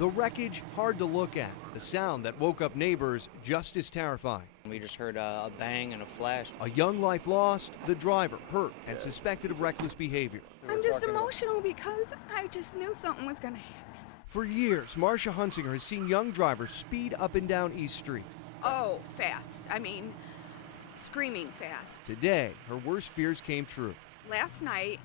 The wreckage hard to look at. The sound that woke up neighbors just as terrifying. We just heard a bang and a flash. A young life lost, the driver hurt and suspected of reckless behavior. I'm just emotional because I just knew something was going to happen. For years, Marcia Hunsinger has seen young drivers speed up and down East Street. Oh, fast. I mean, screaming fast. Today, her worst fears came true. Last night,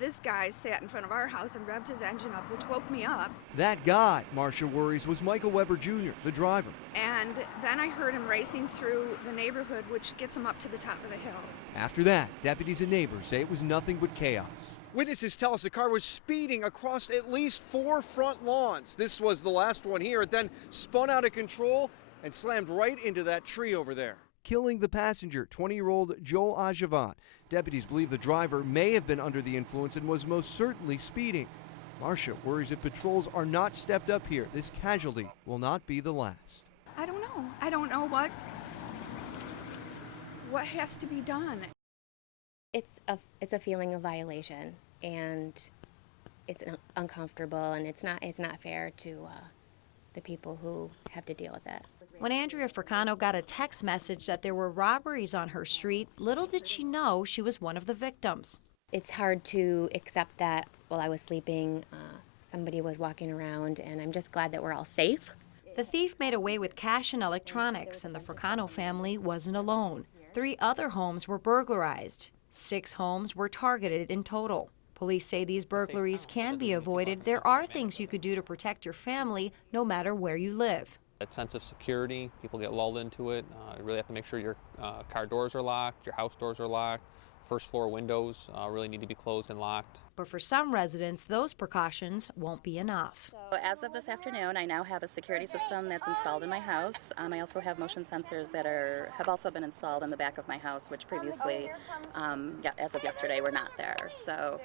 this guy sat in front of our house and revved his engine up, which woke me up. That guy, Marcia worries, was Michael Weber Jr., the driver. And then I heard him racing through the neighborhood, which gets him up to the top of the hill. After that, deputies and neighbors say it was nothing but chaos. Witnesses tell us the car was speeding across at least 4 front lawns. This was the last one here. It then spun out of control and slammed right into that tree over there, killing the passenger, 20-year-old Joel Ajavant. Deputies believe the driver may have been under the influence and was most certainly speeding. Marcia worries if patrols are not stepped up here, this casualty will not be the last. I don't know. I don't know what has to be done. It's a feeling of violation, and it's uncomfortable, and it's not fair to the people who have to deal with it. When Andrea Fricano got a text message that there were robberies on her street, little did she know she was one of the victims. It's hard to accept that while I was sleeping, somebody was walking around, and I'm just glad that we're all safe. The thief made away with cash and electronics, and the Fricano family wasn't alone. 3 other homes were burglarized. 6 homes were targeted in total. Police say these burglaries can be avoided. There are things you could do to protect your family, no matter where you live. That sense of security, people get lulled into it. You really have to make sure your car doors are locked, your house doors are locked. First floor windows really need to be closed and locked. But for some residents, those precautions won't be enough. So as of this afternoon, I now have a security system that's installed in my house. I also have motion sensors that have also been installed in the back of my house, which previously, as of yesterday, were not there. So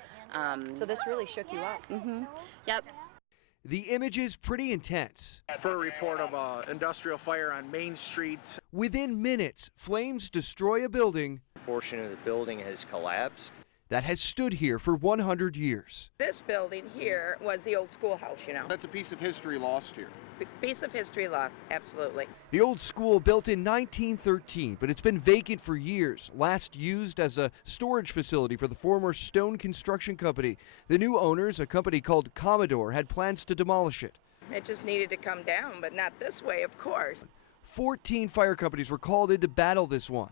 this really shook you up. Mm-hmm. Yep. The image is pretty intense. For a report of an industrial fire on Main Street. Within minutes, flames destroy a building. A portion of the building has collapsed. That has stood here for 100 years. This building here was the old schoolhouse, you know. That's a piece of history lost here. Piece of history lost, absolutely. The old school built in 1913, but it's been vacant for years, last used as a storage facility for the former Stone Construction Company. The new owners, a company called Commodore, had plans to demolish it. It just needed to come down, but not this way, of course. 14 fire companies were called in to battle this one.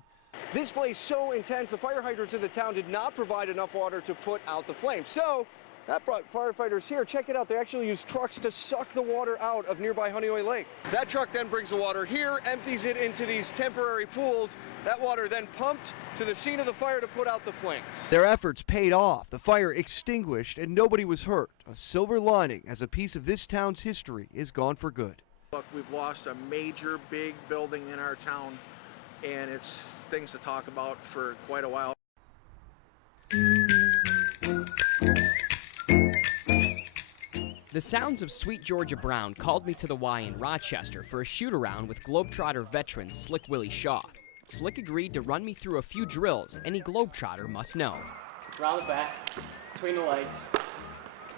This blaze so intense, the fire hydrants in the town did not provide enough water to put out the flames. So that brought firefighters here. Check it out. They actually use trucks to suck the water out of nearby Honeoye Lake. That truck then brings the water here, empties it into these temporary pools. That water then pumped to the scene of the fire to put out the flames. Their efforts paid off. The fire extinguished and nobody was hurt. A silver lining as a piece of this town's history is gone for good. Look, we've lost a major big building in our town, and it's things to talk about for quite a while. The sounds of Sweet Georgia Brown called me to the Y in Rochester for a shoot-around with Globetrotter veteran Slick Willie Shaw. Slick agreed to run me through a few drills any Globetrotter must know. Round the back, between the legs.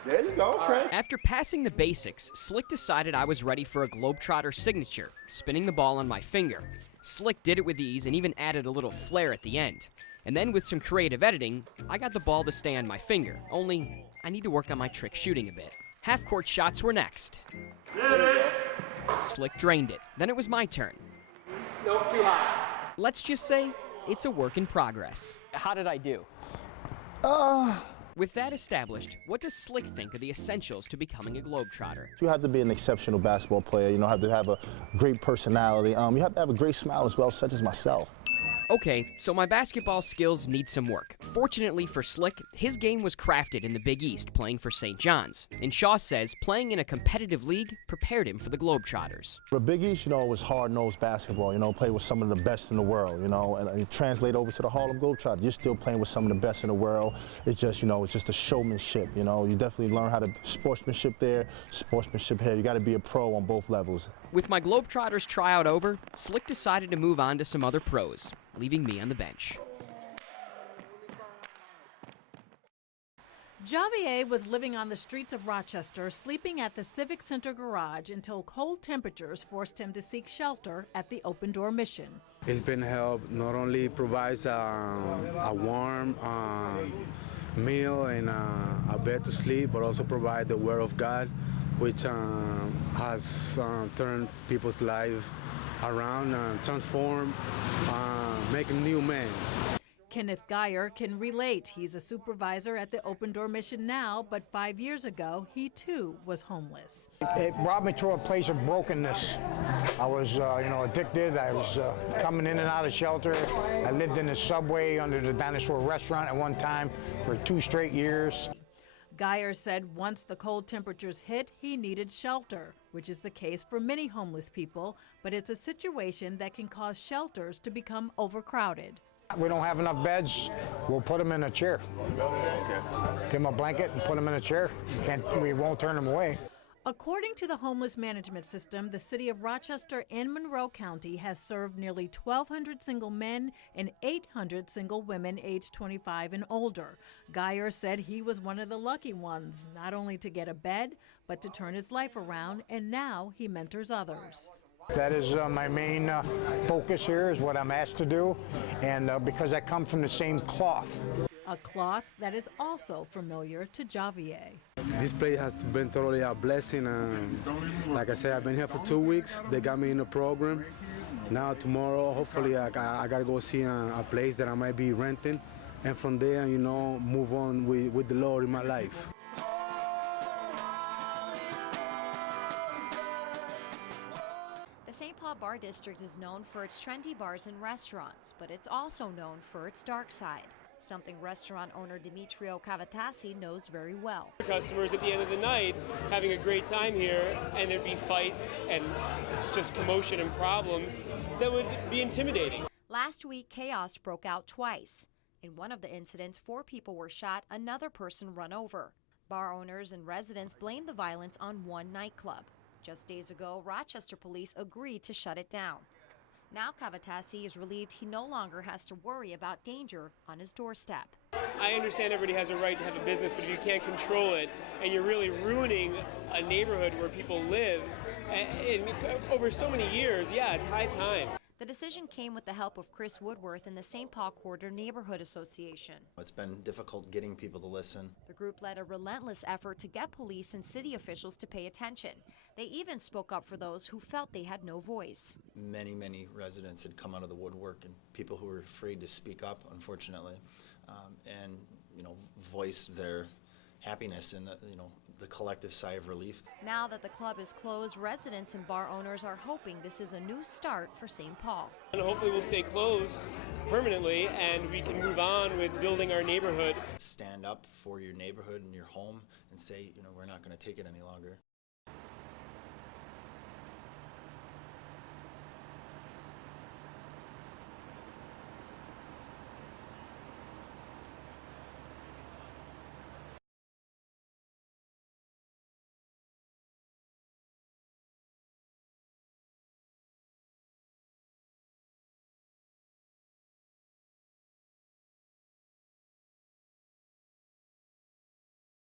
There you go, okay. After passing the basics, Slick decided I was ready for a Globetrotter signature, spinning the ball on my finger. Slick did it with ease and even added a little flair at the end. And then with some creative editing, I got the ball to stay on my finger, only I need to work on my trick shooting a bit. Half-court shots were next. Slick drained it. Then it was my turn. Nope, too high. Let's just say it's a work in progress. How did I do? With that established, what does Slick think are the essentials to becoming a Globetrotter? You have to be an exceptional basketball player. You have to have a great personality. You have to have a great smile as well, such as myself. Okay, so my basketball skills need some work. Fortunately for Slick, his game was crafted in the Big East, playing for St. John's. And Shaw says playing in a competitive league prepared him for the Globetrotters. For Big East, it was hard-nosed basketball, play with some of the best in the world, and it translate over to the Harlem Globetrotters. You're still playing with some of the best in the world. It's just, it's just a showmanship, You definitely learn how to, sportsmanship there, sportsmanship here. You got to be a pro on both levels. With my Globetrotters tryout over, Slick decided to move on to some other pros, leaving me on the bench. Javier was living on the streets of Rochester, sleeping at the Civic Center garage until cold temperatures forced him to seek shelter at the Open Door Mission. It's been helped. Not only provides a warm meal and a bed to sleep, but also provide the Word of God, which has turned people's lives around, transformed, making new men. Kenneth Geyer can relate. He's a supervisor at the Open Door Mission now, but 5 years ago, he too was homeless. It brought me to a place of brokenness. I was, addicted. I was coming in and out of shelter. I lived in the subway under the Dinosaur restaurant at one time for 2 straight years. Geyer said once the cold temperatures hit, he needed shelter, which is the case for many homeless people, but it's a situation that can cause shelters to become overcrowded. We don't have enough beds, we'll put them in a chair. Give them a blanket and put them in a chair. We won't turn them away. According to the homeless management system, the city of Rochester and Monroe County has served nearly 1,200 single men and 800 single women aged 25 and older. Geyer said he was one of the lucky ones, not only to get a bed, but to turn his life around, and now he mentors others. That is my main focus here, is what I'm asked to do, and because I come from the same cloth. A cloth that is also familiar to Javier. This place has been totally a blessing. Like I said, I've been here for 2 weeks. They got me in the program. Now tomorrow, hopefully, I gotta go see a place that I might be renting, and from there, move on with the Lord in my life. The St. Paul Bar District is known for its trendy bars and restaurants, but it's also known for its dark side, something restaurant owner Demetrio Cavatasi knows very well. Customers at the end of the night having a great time here, and there'd be fights and just commotion and problems that would be intimidating. Last week, chaos broke out twice. In one of the incidents, 4 people were shot, another person run over. Bar owners and residents blamed the violence on one nightclub. Just days ago, Rochester police agreed to shut it down. Now Cavatasi is relieved he no longer has to worry about danger on his doorstep. I understand everybody has a right to have a business, but if you can't control it and you're really ruining a neighborhood where people live over so many years, yeah, it's high time. The decision came with the help of Chris Woodworth and the St. Paul Quarter Neighborhood Association. It's been difficult getting people to listen. The group led a relentless effort to get police and city officials to pay attention. They even spoke up for those who felt they had no voice. Many residents had come out of the woodwork, and people who were afraid to speak up, unfortunately, and voice their happiness and the collective sigh of relief. Now that the club is closed, residents and bar owners are hoping this is a new start for St. Paul. And hopefully we'll stay closed permanently and we can move on with building our neighborhood. Stand up for your neighborhood and your home and say, we're not going to take it any longer.